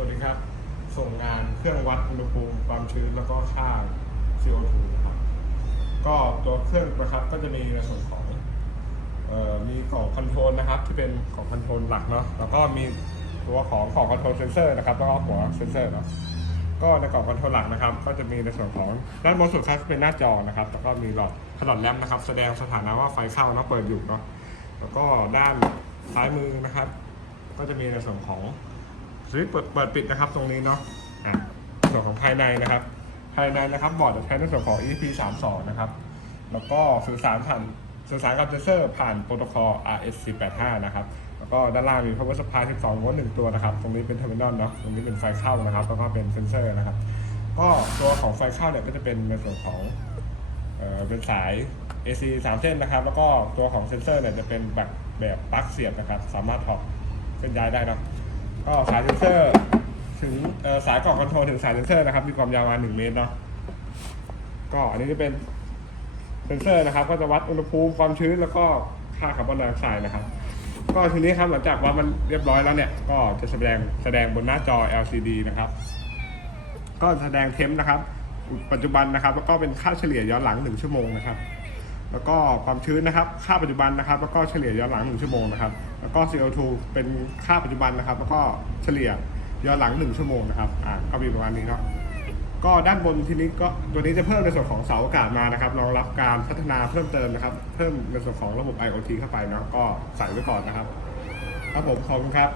วัสดีครับ ส่งงานเครื่องวัดอุณหภูมิความชื้นแล้วก็ค่า CO2 นะครับ ก็ตัวเครื่องนะครับก็จะมีในส่วนของออมีกล่องคอนโทรลนะครับ ที่เป็นของคอนโทรลหลักเนาะแล้วก็มีตัวของของคอนโทรลเซนเซอร์นะครับแล้วก็หัวเซนเซอร์เนาะก็ในกล่องคอนโทรลหลักนะครับ ก็จะมีในส่วนของด้านบนสุดครับเป็นหน้าจอนะครับ แล้วก็มีหลอดหลอดแลมนะครับ แสดงสถานะว่าไฟเข้าเนาะเปิดอยู่เนาะแล้วก็ด้านซ้ายมือนะครับ ก็จะมีในส่วนของ สวิตช์เปิดเปิดปิดนะครับตรงนี้เนาะอะส่วนของภายในนะครับ ภายในนะครับบอร์ดจะใช้ในส่วนของ EP 3 2 นะครับ แล้วก็สื่อสารผ่านสื่อสารกับเซนเซอร์ผ่านโปรโตคอล RS485 นะครับ แล้วก็ด้านล่างมี power supply 12โวลต์หนึ่งตัวนะครับ ตรงนี้เป็นเทอร์มินอลเนาะ ตรงนี้เป็นไฟเข้านะครับ แล้วก็เป็นเซนเซอร์นะครับ ก็ตัวของไฟเข้าเนี่ยก็จะเป็นในส่วนของเอ่อเป็นสาย AC 3 เส้นนะครับ แล้วก็ตัวของเซนเซอร์เนี่ยจะเป็นแบบแบบปลั๊กเสียบนะครับ สามารถถอดเคลื่อนย้ายได้นะ ก็สายเซนเซอร์ ถึงสายกล่องคอนโทรลถึงสายเซนเซอร์นะครับ มีความยาวประมาณ1เมตรเนาะก็อันนี้จะเป็นเซนเซอร์นะครับ ก็จะวัดอุณหภูมิความชื้นแล้วก็ค่าคาร์บอนไดออกไซด์นะครับ ก็ทีนี้ครับหลังจากวัดมันเรียบร้อยแล้วเนี่ย ก็จะแสดงแสดงบนหน้าจอ LCD นะครับ ก็แสดงเทมป์นะครับ ปัจจุบันนะครับ แล้วก็เป็นค่าเฉลี่ยย้อนหลัง 1 ชั่วโมงนะครับ แล้วก็ความชื้นนะครับ ค่าปัจจุบันนะครับ แล้วก็เฉลี่ยย้อนหลัง 1 ชั่วโมงนะครับ แล้วก็ CO2 เป็นค่าปัจจุบันนะครับ แล้วก็เฉลี่ยย้อนหลัง 1 ชั่วโมงนะครับ อ่าก็มีประมาณนี้เนาะก็ด้านบนทีนี้ก็ตัวนี้จะเพิ่มในส่วนของเสาอากาศมานะครับรองรับการพัฒนาเพิ่มเติมนะครับ เพิ่มในส่วนของระบบ IoT เข้าไปเนาะก็ใส่ไว้ก่อนนะครับ ครับผมขอบคุณครับ